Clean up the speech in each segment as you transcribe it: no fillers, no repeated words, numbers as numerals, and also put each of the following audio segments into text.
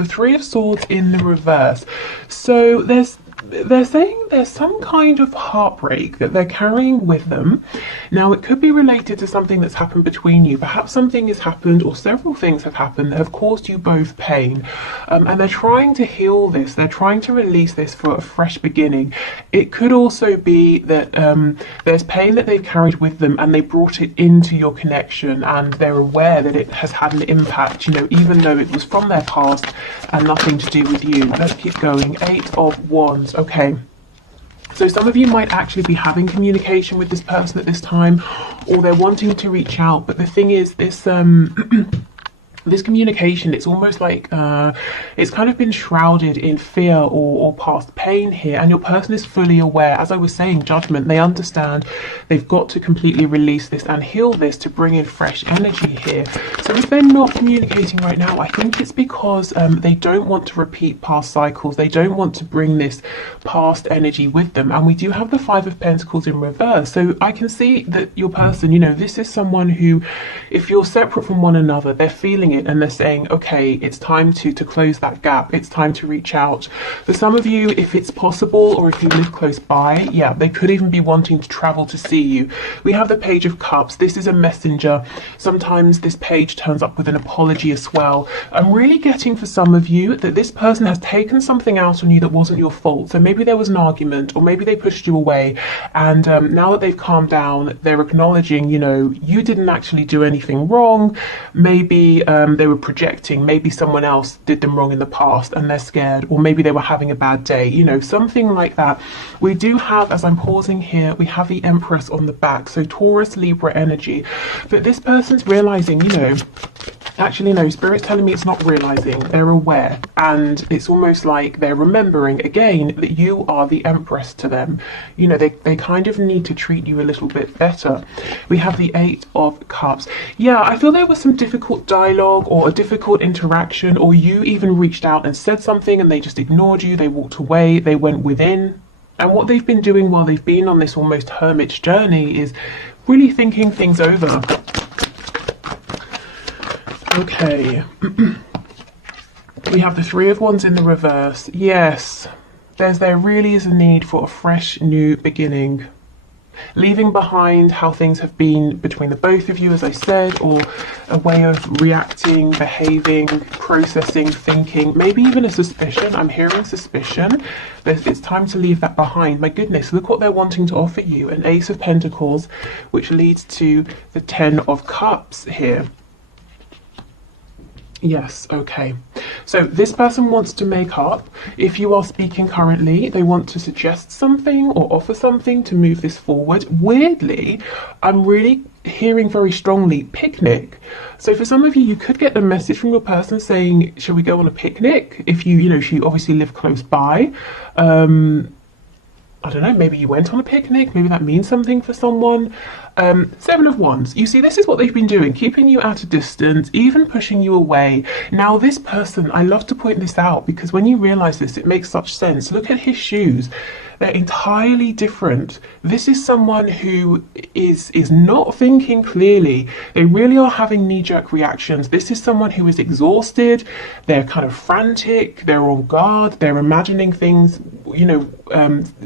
the Three of Swords in the reverse. So they're saying there's some kind of heartbreak that they're carrying with them. Now, it could be related to something that's happened between you. Perhaps something has happened, or several things have happened that have caused you both pain. And they're trying to heal this. They're trying to release this for a fresh beginning. It could also be that there's pain that they've carried with them and they brought it into your connection, and they're aware that it has had an impact, you know, even though it was from their past and nothing to do with you. Let's keep going. Eight of Wands. Okay. So some of you might actually be having communication with this person at this time, or they're wanting to reach out. But the thing is, this this communication, it's almost like it's kind of been shrouded in fear or past pain here, and your person is fully aware. As I was saying, judgment, they understand they've got to completely release this and heal this to bring in fresh energy here. So if they're not communicating right now, I think it's because they don't want to repeat past cycles. They don't want to bring this past energy with them. And we do have the Five of Pentacles in reverse. So I can see that your person, you know, this is someone who, if you're separate from one another, they're feeling it and they're saying, okay, it's time to close that gap. It's time to reach out. For some of you, if it's possible, or if you live close by, yeah, they could even be wanting to travel to see you. We have the Page of Cups. This is a messenger. Sometimes this page turns up with an apology as well. I'm really getting for some of you that this person has taken something out on you that wasn't your fault. So maybe there was an argument, or maybe they pushed you away, and now that they've calmed down, they're acknowledging, you know, you didn't actually do anything wrong. Maybe they were projecting, maybe someone else did them wrong in the past and they're scared, or maybe they were having a bad day, you know, something like that. We do have, as I'm pausing here, we have the Empress on the back, so Taurus, Libra energy. But this person's realizing, you know, actually no, Spirit's telling me it's not realizing, they're aware, and it's almost like they're remembering again that you are the Empress to them. You know, they kind of need to treat you a little bit better. We have the Eight of Cups. Yeah, I feel there was some difficult dialogue or a difficult interaction, or you even reached out and said something and they just ignored you, they walked away, they went within. And what they've been doing while they've been on this almost hermit's journey is really thinking things over. Okay. We have the Three of Wands in the reverse. Yes, there really is a need for a fresh new beginning. Leaving behind how things have been between the both of you, as I said, or a way of reacting, behaving, processing, thinking, maybe even a suspicion. I'm hearing suspicion. It's time to leave that behind. My goodness, look what they're wanting to offer you. An Ace of Pentacles, which leads to the Ten of Cups here. Yes, okay. So this person wants to make up. If you are speaking currently, they want to suggest something or offer something to move this forward. Weirdly, I'm really hearing very strongly picnic. So for some of you, you could get a message from your person saying, shall we go on a picnic? If you know, if you obviously live close by. I don't know, maybe you went on a picnic, maybe that means something for someone. Seven of Wands. You see, this is what they've been doing, keeping you at a distance, even pushing you away. Now, this person, I love to point this out because when you realize this, it makes such sense. Look at his shoes. They're entirely different. This is someone who is not thinking clearly. They really are having knee-jerk reactions. This is someone who is exhausted. They're kind of frantic. They're on guard. They're imagining things, you know,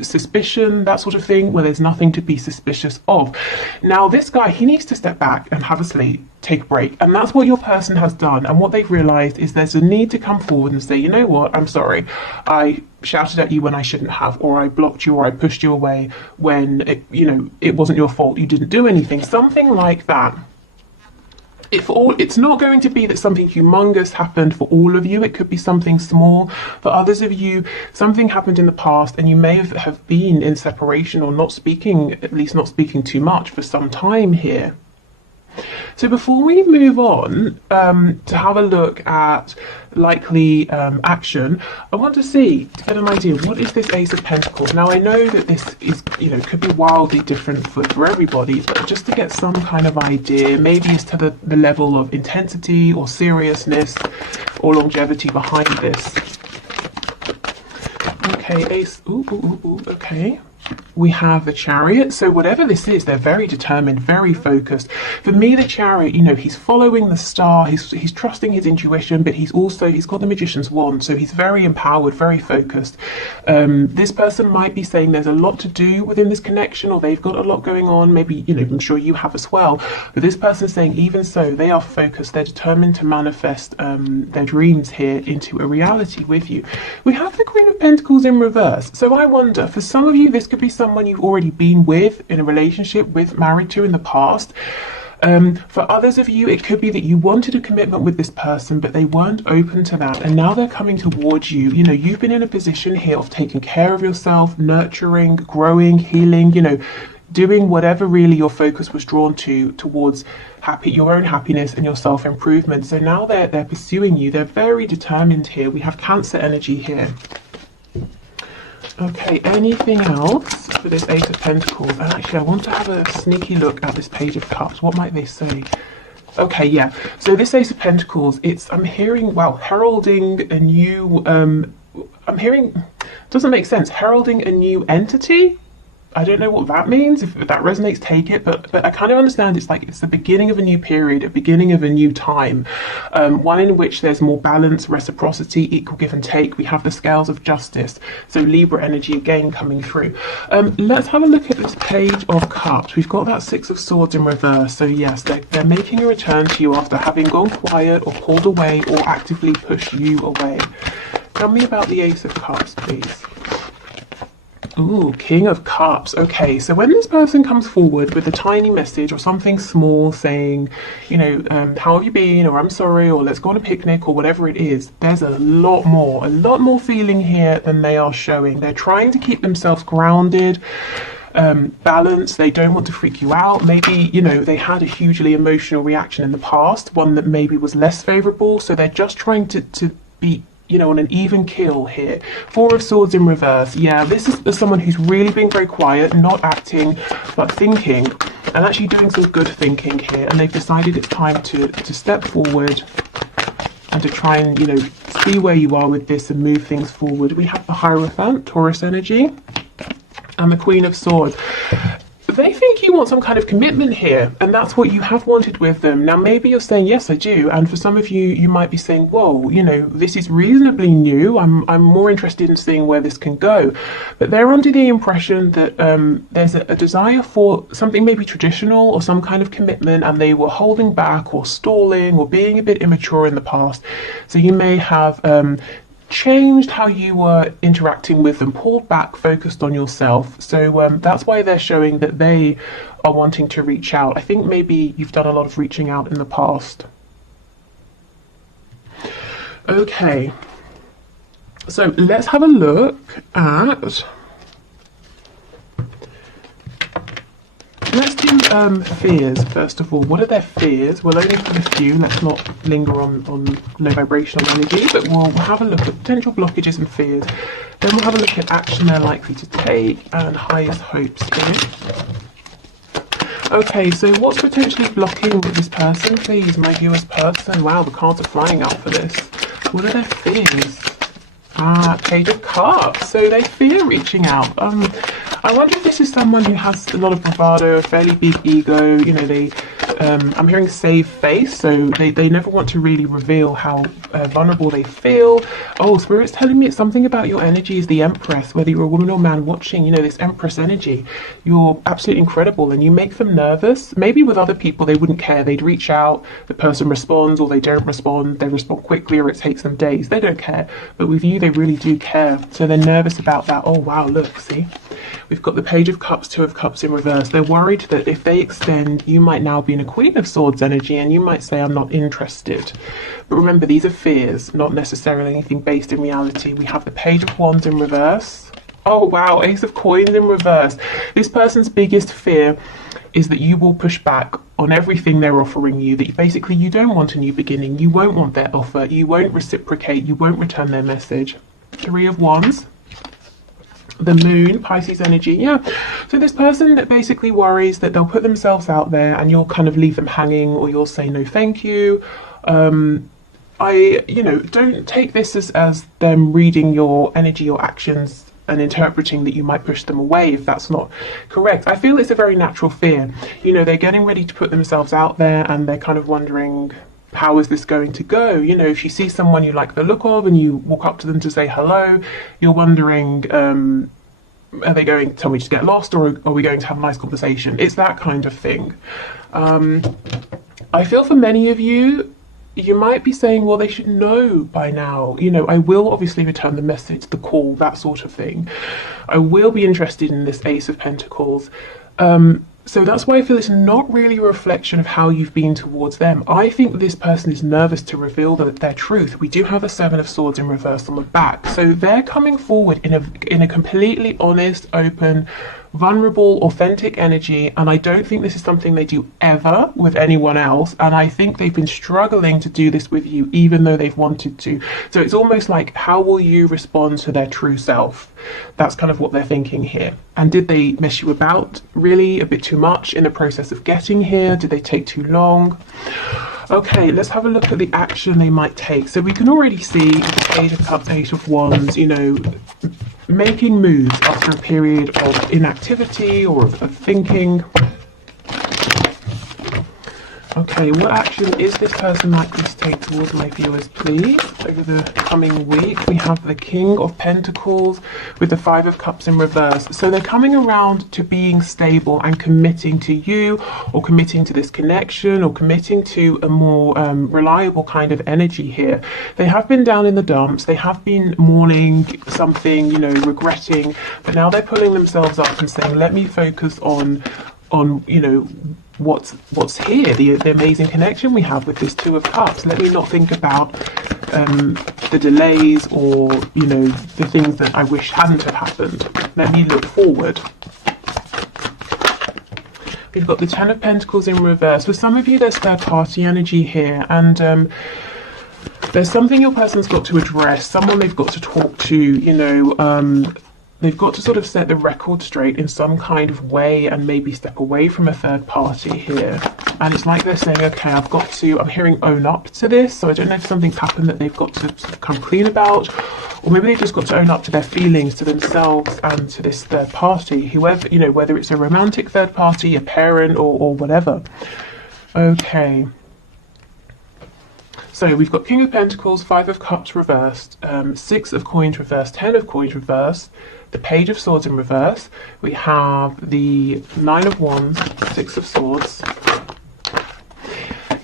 suspicion, that sort of thing, where there's nothing to be suspicious of. Now, this guy, he needs to step back and have a sleep, take a break. And that's what your person has done. And what they've realized is there's a need to come forward and say, you know what, I'm sorry. I shouted at you when I shouldn't have, or I blocked you, or I pushed you away when, it wasn't your fault. You didn't do anything. Something like that. It's not going to be that something humongous happened for all of you. It could be something small. For others of you, something happened in the past and you may have been in separation or not speaking, at least not speaking too much for some time here. So before we move on to have a look at likely action, I want to get an idea, what is this Ace of Pentacles? Now, I know that this is, could be wildly different for everybody, but just to get some kind of idea, maybe as to the level of intensity or seriousness or longevity behind this. Okay, Ace, okay. we have the Chariot. So whatever this is, they're very determined, very focused. For me, the Chariot, you know, he's following the star, he's trusting his intuition, but he's got the Magician's wand, so he's very empowered, very focused. This person might be saying there's a lot to do within this connection, or they've got a lot going on. Maybe, you know, I'm sure you have as well. But this person's saying even so, they are focused, they're determined to manifest their dreams here into a reality with you. We have the Queen of Pentacles in reverse. So I wonder, for some of you, this could be someone you've already been with, in a relationship with, married to in the past. For others of you, it could be that you wanted a commitment with this person, but they weren't open to that, and now they're coming towards you. You know, you've been in a position here of taking care of yourself, nurturing, growing, healing, you know, doing whatever really your focus was drawn towards your own happiness and your self-improvement. So now they're pursuing you. They're very determined here. We have Cancer energy here. Okay, anything else for this Ace of Pentacles? And actually, I want to have a sneaky look at this Page of Cups. What might they say? Okay, yeah. So this Ace of Pentacles, I'm hearing, wow, heralding a new, I'm hearing, doesn't make sense, heralding a new entity? I don't know what that means. If that resonates, take it. But I kind of understand it's like it's the beginning of a new period, a beginning of a new time, one in which there's more balance, reciprocity, equal give and take. We have the scales of justice. So Libra energy again coming through. Let's have a look at this Page of Cups. We've got that Six of Swords in reverse. So yes, they're making a return to you after having gone quiet or pulled away or actively pushed you away. Tell me about the Ace of Cups, please. Ooh, King of Cups. Okay, so when this person comes forward with a tiny message or something small saying, you know, how have you been, or I'm sorry, or let's go on a picnic, or whatever it is, there's a lot more feeling here than they are showing. They're trying to keep themselves grounded, balanced. They don't want to freak you out. Maybe, you know, they had a hugely emotional reaction in the past, one that maybe was less favorable, so they're just trying to be, you know, on an even keel here. Four of Swords in reverse. Yeah, this is someone who's really being very quiet, not acting, but thinking, and actually doing some good thinking here. And they've decided it's time to step forward and to try and, you know, see where you are with this and move things forward. We have the Hierophant, Taurus energy, and the Queen of Swords. They think you want some kind of commitment here, and that's what you have wanted with them. Now, maybe you're saying, yes, I do. And for some of you, you might be saying, whoa, you know, this is reasonably new. I'm more interested in seeing where this can go. But they're under the impression that there's a desire for something maybe traditional or some kind of commitment, and they were holding back or stalling or being a bit immature in the past. So you may have changed how you were interacting with them, pulled back, focused on yourself. So that's why they're showing that they are wanting to reach out. I think maybe you've done a lot of reaching out in the past. Okay, so let's have a look at, let's do fears first of all. What are their fears? We'll only put a few. Let's not linger on low vibrational energy, but we'll have a look at potential blockages and fears. Then we'll have a look at action they're likely to take and highest hopes here. Okay, so what's potentially blocking with this person, please, my viewers person? Wow, the cards are flying out for this. What are their fears? Page of Cups. So they fear reaching out. I wonder if this is someone who has a lot of bravado, a fairly big ego. You know, I'm hearing save face, so they never want to really reveal how vulnerable they feel. Oh, Spirit's telling me it's something about your energy is the Empress, whether you're a woman or man watching, you know, this Empress energy. You're absolutely incredible, and you make them nervous. Maybe with other people, they wouldn't care. They'd reach out, the person responds, or they don't respond. They respond quickly, or it takes them days. They don't care. But with you, they really do care. So they're nervous about that. Oh, wow, look, see? We've got the Page of Cups, Two of Cups in reverse. They're worried that if they extend, you might now be in a Queen of Swords energy, and you might say, I'm not interested. But remember, these are fears, not necessarily anything based in reality. We have the Page of Wands in reverse. Oh, wow, Ace of Coins in reverse. This person's biggest fear is that you will push back on everything they're offering you, that basically you don't want a new beginning, you won't want their offer, you won't reciprocate, you won't return their message. Three of Wands. The Moon, Pisces energy, yeah. So this person that basically worries that they'll put themselves out there and you'll kind of leave them hanging, or you'll say no thank you. Don't take this as them reading your energy or actions and interpreting that you might push them away if that's not correct. I feel it's a very natural fear. You know, they're getting ready to put themselves out there and they're kind of wondering, how is this going to go? You know, if you see someone you like the look of and you walk up to them to say hello, you're wondering, are they going to tell me to get lost, or are we going to have a nice conversation? It's that kind of thing. I feel for many of you, you might be saying, well, they should know by now. You know, I will obviously return the message, the call, that sort of thing. I will be interested in this Ace of Pentacles. So that's why I feel it's not really a reflection of how you've been towards them. I think this person is nervous to reveal their truth. We do have the Seven of Swords in reverse on the back. So they're coming forward in a completely honest, open, vulnerable, authentic energy, and I don't think this is something they do ever with anyone else, and I think they've been struggling to do this with you even though they've wanted to. So it's almost like, how will you respond to their true self? That's kind of what they're thinking here. And did they mess you about really a bit too much in the process of getting here? Did they take too long? Okay, let's have a look at the action they might take. So we can already see the Page of Cups, Eight of Wands, you know, making moves after a period of inactivity or of thinking. Okay, what action is this person likely to take towards my viewers, please, over the coming week? We have the King of Pentacles with the Five of Cups in reverse. So they're coming around to being stable and committing to you, or committing to this connection, or committing to a more reliable kind of energy here. They have been down in the dumps. They have been mourning something, you know, regretting, but now they're pulling themselves up and saying, let me focus on you know, what's here, the amazing connection we have with this Two of Cups. Let me not think about the delays or, you know, the things that I wish hadn't have happened. Let me look forward. We've got the Ten of Pentacles in reverse. For some of you, there's third party energy here, and there's something your person's got to address, someone they've got to talk to, you know, they've got to sort of set the record straight in some kind of way and maybe step away from a third party here. And it's like they're saying, okay, I'm hearing own up to this. So I don't know if something's happened that they've got to sort of come clean about, or maybe they've just got to own up to their feelings, to themselves and to this third party, whoever, you know, whether it's a romantic third party, a parent, or whatever. Okay. So we've got King of Pentacles, Five of Cups reversed, Six of Coins reversed, Ten of Coins reversed, the Page of Swords in reverse. We have the Nine of Wands, Six of Swords.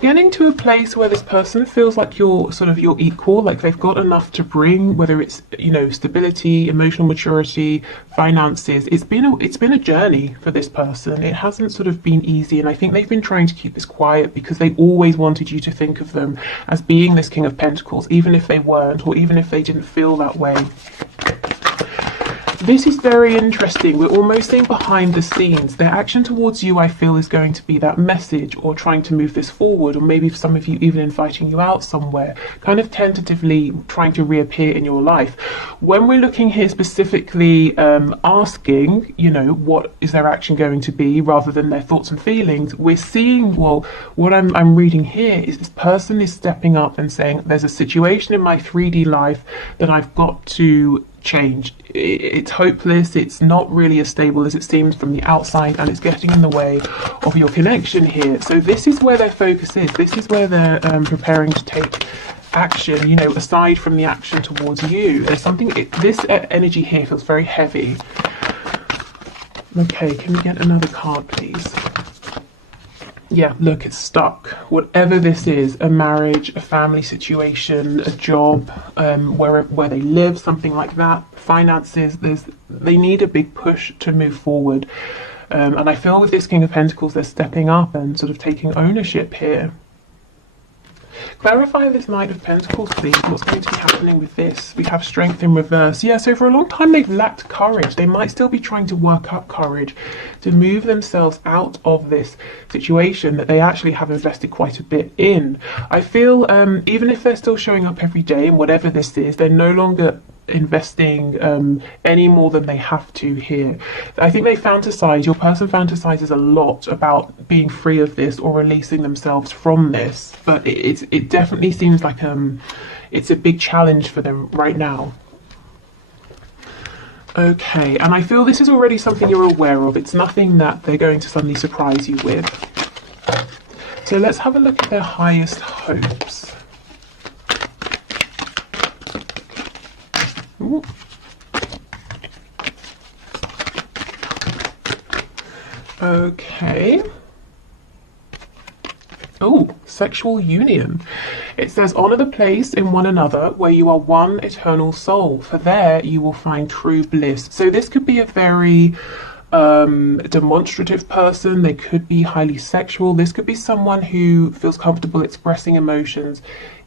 Getting to a place where this person feels like you're your equal, like they've got enough to bring, whether it's, you know, stability, emotional maturity, finances. It's been a journey for this person. It hasn't sort of been easy, and I think they've been trying to keep this quiet because they always wanted you to think of them as being this King of Pentacles, even if they weren't, or even if they didn't feel that way. This is very interesting. We're almost seeing behind the scenes. Their action towards you, I feel, is going to be that message, or trying to move this forward, or maybe for some of you even inviting you out somewhere, kind of tentatively trying to reappear in your life. When we're looking here specifically asking, you know, what is their action going to be rather than their thoughts and feelings, we're seeing, well, what I'm reading here is this person is stepping up and saying, there's a situation in my 3D life that I've got to change. It's hopeless, it's not really as stable as it seems from the outside, and it's getting in the way of your connection here. So this is where their focus is. This is where they're preparing to take action, you know, aside from the action towards you. There's something, this energy here feels very heavy. Okay, can we get another card, please? Yeah, look, it's stuck. Whatever this is, a marriage, a family situation, a job, where they live, something like that, finances, they need a big push to move forward. And I feel with this King of Pentacles, they're stepping up and sort of taking ownership here. Clarify this Knight of Pentacles, please. What's going to be happening with this? We have Strength in reverse. Yeah, so for a long time they've lacked courage. They might still be trying to work up courage to move themselves out of this situation that they actually have invested quite a bit in. I feel even if they're still showing up every day and whatever this is, they're no longer investing any more than they have to here. I think they fantasize, your person fantasizes a lot about being free of this or releasing themselves from this, but it definitely seems like it's a big challenge for them right now. Okay, and I feel this is already something you're aware of. It's nothing that they're going to suddenly surprise you with. So let's have a look at their highest hopes. Ooh. Okay. Oh, sexual union. It says, honour the place in one another where you are one eternal soul, for there you will find true bliss. So this could be a very demonstrative person. They could be highly sexual. This could be someone who feels comfortable expressing emotions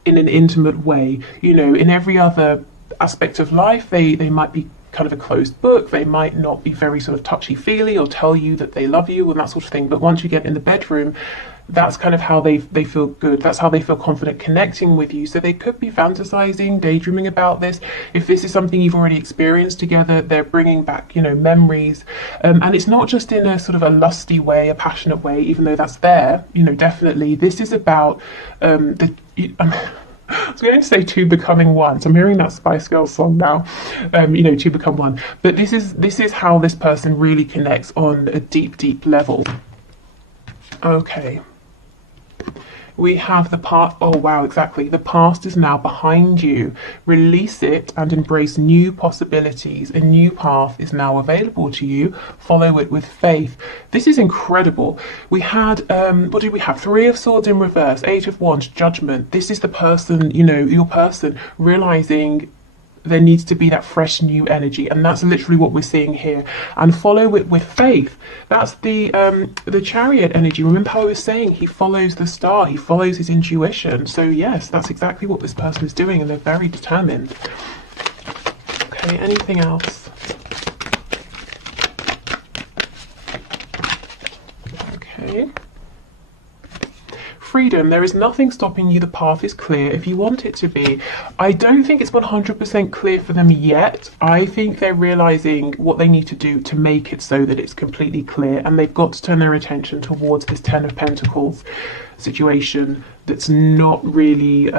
in an intimate way. You know, in every other aspect of life, they might be kind of a closed book. They might not be very sort of touchy-feely or tell you that they love you and that sort of thing. But once you get in the bedroom, that's kind of how they feel good. That's how they feel confident connecting with you. So they could be fantasizing, daydreaming about this. If this is something you've already experienced together, they're bringing back, you know, memories. And it's not just in a sort of a lusty way, a passionate way, even though that's there, you know, definitely. This is about I was going to say two becoming one. So I'm hearing that Spice Girls song now, you know, two become one. But this is how this person really connects on a deep, deep level. Okay. We have the past. Oh, wow, exactly. The past is now behind you. Release it and embrace new possibilities. A new path is now available to you. Follow it with faith. This is incredible. We had, what did we have? Three of Swords in reverse, Eight of Wands, Judgment. This is the person, you know, your person realizing there needs to be that fresh new energy, and that's literally what we're seeing here. And follow it with faith. That's the Chariot energy. Remember how I was saying he follows the star, he follows his intuition. So yes, that's exactly what this person is doing, and they're very determined. Okay, anything else? Okay. Freedom. There is nothing stopping you. The path is clear if you want it to be. I don't think it's 100% clear for them yet. I think they're realizing what they need to do to make it so that it's completely clear, and they've got to turn their attention towards this Ten of Pentacles situation that's not really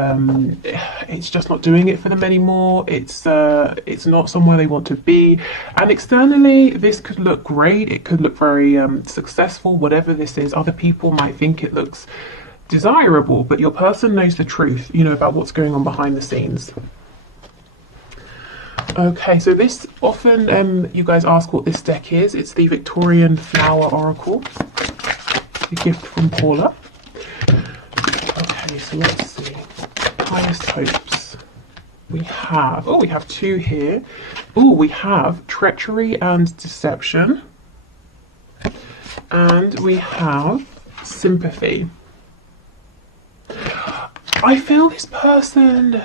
it's just not doing it for them anymore. It's not somewhere they want to be, and externally this could look great, it could look very successful. Whatever this is, other people might think it looks desirable, but your person knows the truth, you know, about what's going on behind the scenes. Okay, so this often you guys ask what this deck is. It's the Victorian Flower Oracle, a gift from Paula. Okay, so let's see. Highest hopes. We have two here. Oh, we have treachery and deception, and we have sympathy. I feel this person,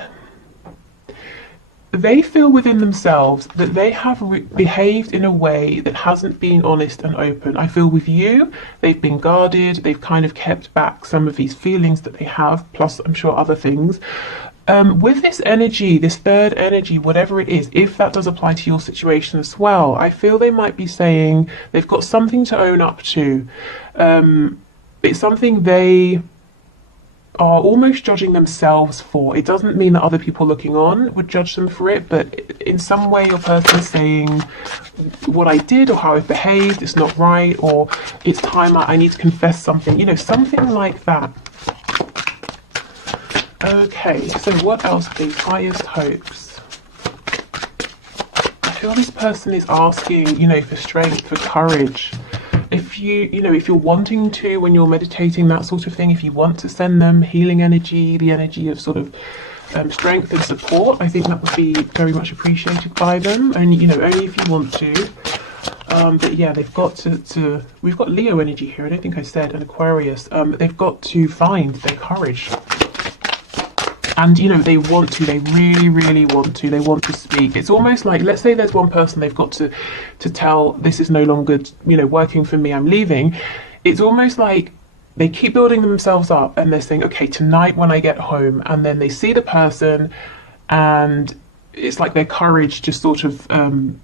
they feel within themselves that they have behaved in a way that hasn't been honest and open. I feel with you, they've been guarded, they've kind of kept back some of these feelings that they have, plus I'm sure other things. With this energy, this third energy, whatever it is, if that does apply to your situation as well, I feel they might be saying they've got something to own up to. It's something they are almost judging themselves for. It doesn't mean that other people looking on would judge them for it, but in some way your person is saying what I did or how I behaved, it's not right, or it's time I need to confess something, you know, something like that. Okay, so what else are these highest hopes? I feel this person is asking, you know, for strength, for courage. If you're wanting to, when you're meditating, that sort of thing, if you want to send them healing energy, the energy of sort of strength and support, I think that would be very much appreciated by them. Only if you want to. But yeah, they've got to we've got Leo energy here, I don't think I said, and Aquarius. They've got to find their courage. And, you know, they want to, they really, really want to, they want to speak. It's almost like, let's say there's one person they've got to tell, this is no longer, you know, working for me, I'm leaving. It's almost like they keep building themselves up and they're saying, okay, tonight when I get home, and then they see the person and it's like their courage just sort of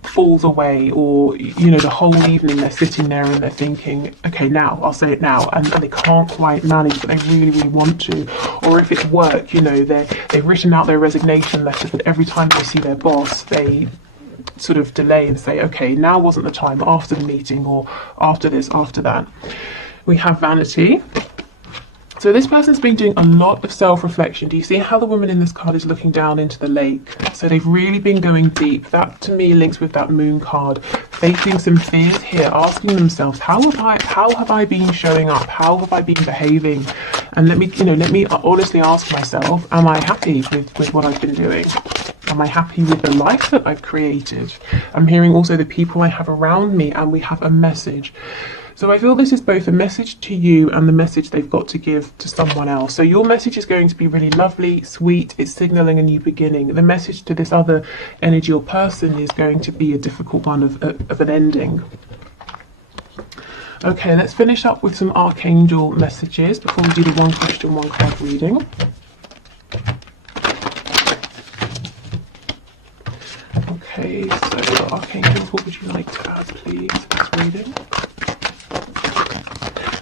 falls away, or, you know, the whole evening they're sitting there and they're thinking, okay, now, I'll say it now, and they can't quite manage, but they really, really want to. Or if it's work, you know, they've written out their resignation letters, but every time they see their boss, they sort of delay and say, okay, now wasn't the time, after the meeting, or after this, after that. We have vanity. So this person's been doing a lot of self-reflection. Do you see how the woman in this card is looking down into the lake? So they've really been going deep. That to me links with that moon card, facing some fears here, asking themselves, how have I been showing up? How have I been behaving? And let me honestly ask myself, am I happy with what I've been doing? Am I happy with the life that I've created? I'm hearing also the people I have around me, and we have a message. So I feel this is both a message to you and the message they've got to give to someone else. So your message is going to be really lovely, sweet, it's signaling a new beginning. The message to this other energy or person is going to be a difficult one of an ending. Okay, let's finish up with some archangel messages before we do the one question, one card reading. Okay, so archangels, what would you like to add, please, to this reading?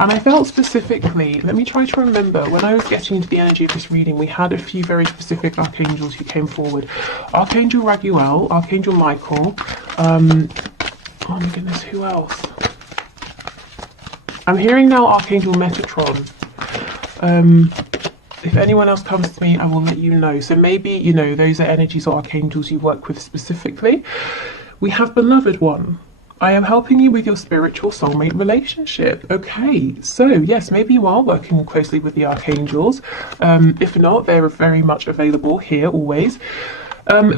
And I felt specifically, let me try to remember, when I was getting into the energy of this reading, we had a few very specific archangels who came forward. Archangel Raguel, Archangel Michael, oh my goodness, who else? I'm hearing now Archangel Metatron. If anyone else comes to me, I will let you know. So maybe, those are energies or archangels you work with specifically. We have Beloved One. I am helping you with your spiritual soulmate relationship. Okay, so yes, maybe you are working closely with the archangels. If not, they're very much available here always.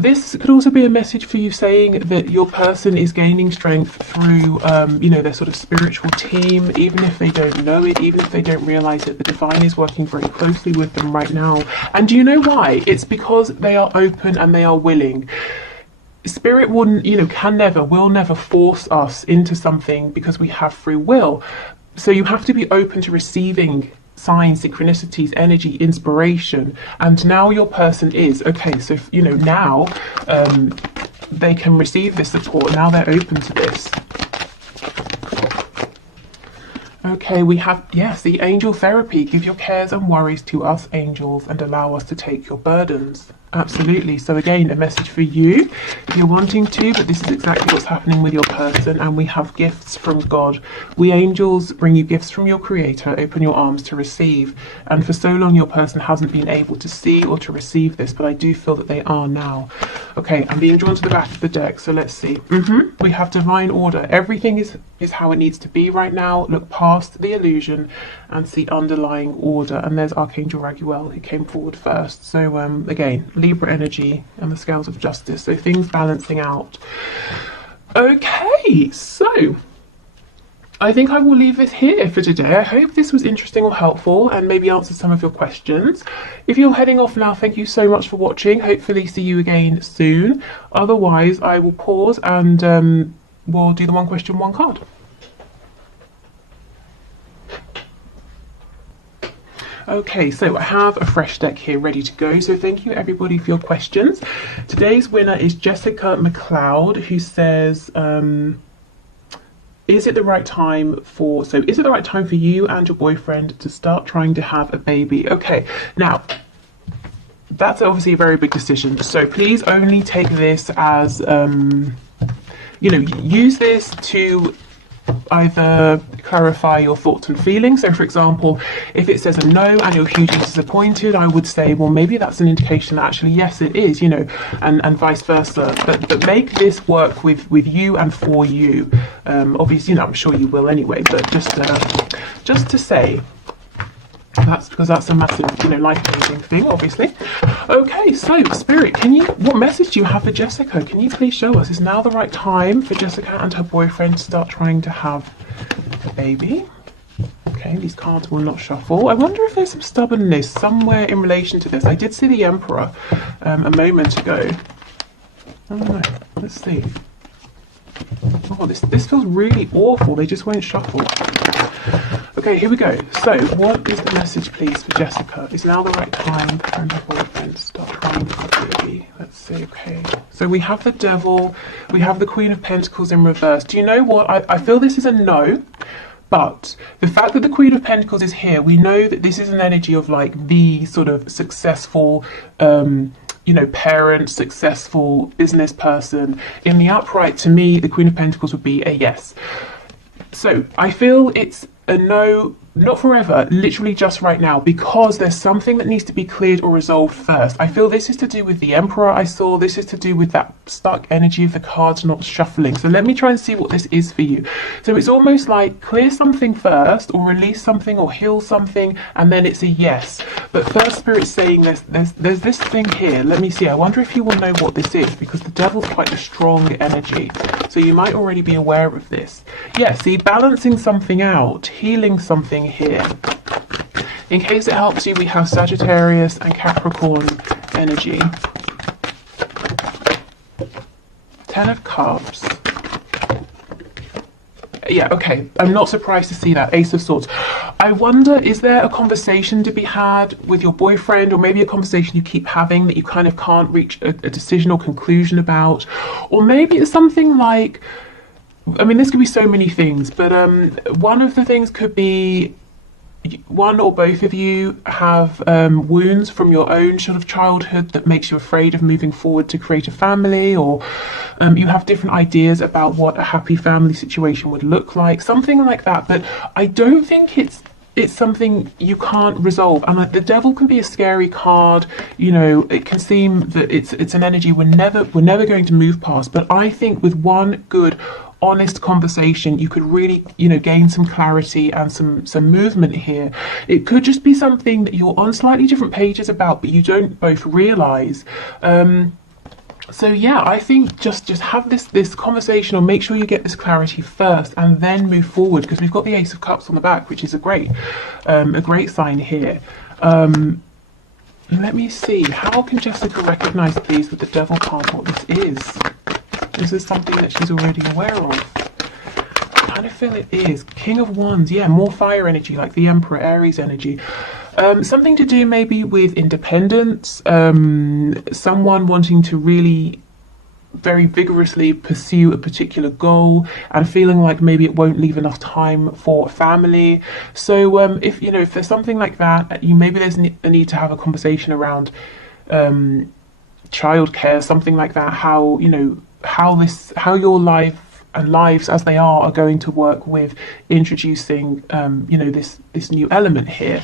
This could also be a message for you saying that your person is gaining strength through, their sort of spiritual team, even if they don't know it, even if they don't realize it. The divine is working very closely with them right now. And do you know why? It's because they are open and they are willing. Spirit will never force us into something because we have free will. So you have to be open to receiving signs, synchronicities, energy, inspiration. And now your person is, okay, so, now they can receive this support. Now they're open to this. Okay, we have, yes, the angel therapy. Give your cares and worries to us, angels, and allow us to take your burdens. Absolutely. So again, a message for you if you're wanting to, but this is exactly what's happening with your person. And we have gifts from God. We angels bring you gifts from your creator. Open your arms to receive. And for so long, your person hasn't been able to see or to receive this, but I do feel that they are now. Okay, I'm being drawn to the back of the deck. So let's see. We have divine order. Everything is how it needs to be right now. Look past the illusion and see underlying order. And there's Archangel Raguel who came forward first. So again, Libra energy and the scales of justice. So things balancing out. Okay, so I think I will leave this here for today. I hope this was interesting or helpful and maybe answered some of your questions. If you're heading off now, thank you so much for watching. Hopefully see you again soon. Otherwise, I will pause and we'll do the one question, one card. Okay, so I have a fresh deck here ready to go. So thank you everybody for your questions. Today's winner is Jessica McLeod, who says, is it the right time for you and your boyfriend to start trying to have a baby? Okay, now that's obviously a very big decision. So please only take this as, use this to either clarify your thoughts and feelings. So for example, if it says a no and you're hugely disappointed, I would say, well, maybe that's an indication that actually yes it is, and vice versa, but make this work with you and for you. Obviously, I'm sure you will anyway, but just to say, that's because that's a massive, life-changing thing, obviously. Okay, so Spirit, what message do you have for Jessica? Can you please show us? Is now the right time for Jessica and her boyfriend to start trying to have a baby? Okay, these cards will not shuffle. I wonder if there's some stubbornness somewhere in relation to this. I did see the Emperor a moment ago. I don't know. Let's see. Oh, this feels really awful. They just won't shuffle. Okay, here we go. So, what is the message, please, for Jessica? Is now the right time for her and her boyfriend to start trying for a baby? Let's see, okay. So we have the Devil, we have the Queen of Pentacles in reverse. Do you know what? I feel this is a no, but the fact that the Queen of Pentacles is here, we know that this is an energy of like the sort of successful, you know, parent, successful business person. In the upright, to me, the Queen of Pentacles would be a yes. So I feel it's a no, not forever, literally just right now, because there's something that needs to be cleared or resolved first. I feel this is to do with the Emperor I saw. This is to do with that stuck energy of the cards not shuffling. So let me try and see what this is for you. So it's almost like clear something first, or release something, or heal something, and then it's a yes. But first, Spirit's saying there's this thing here. Let me see. I wonder if you will know what this is, because the Devil's quite a strong energy. So you might already be aware of this. Yeah, see, balancing something out, healing something here. In case it helps you, we have Sagittarius and Capricorn energy. 10 of Cups. Yeah, okay. I'm not surprised to see that. Ace of Swords. I wonder, is there a conversation to be had with your boyfriend, or maybe a conversation you keep having that you kind of can't reach a decision or conclusion about? Or maybe it's something like, I mean, this could be so many things, but one of the things could be one or both of you have wounds from your own sort of childhood that makes you afraid of moving forward to create a family, or you have different ideas about what a happy family situation would look like, something like that. But I don't think it's something you can't resolve. And like, the Devil can be a scary card, you know. It can seem that it's an energy we're never going to move past. But I think with one good, honest conversation, you could really, you know, gain some clarity and some movement here. It could just be something that you're on slightly different pages about, but you don't both realize. So yeah, I think just have this conversation, or make sure you get this clarity first and then move forward, because we've got the Ace of Cups on the back, which is a great sign here. Let me see, how can Jessica recognize, please, with the Devil card, what this is? This is something that she's already aware of. I kind of feel it is. King of Wands, yeah, more fire energy, like the Emperor, Aries energy. Something to do maybe with independence, someone wanting to really very vigorously pursue a particular goal and feeling like maybe it won't leave enough time for family. So if there's something like that, maybe there's a need to have a conversation around childcare, something like that, how your life and lives as they are going to work with introducing this new element here.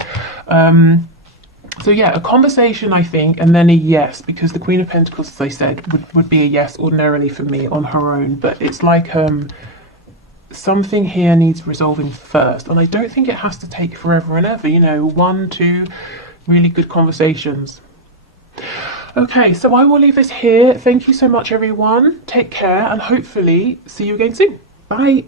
So yeah, a conversation, I think, and then a yes, because the Queen of Pentacles, as I said, would be a yes ordinarily for me on her own. But it's like something here needs resolving first, and I don't think it has to take forever and ever. 1-2 really good conversations. Okay, so I will leave this here. Thank you so much, everyone. Take care, and hopefully see you again soon. Bye.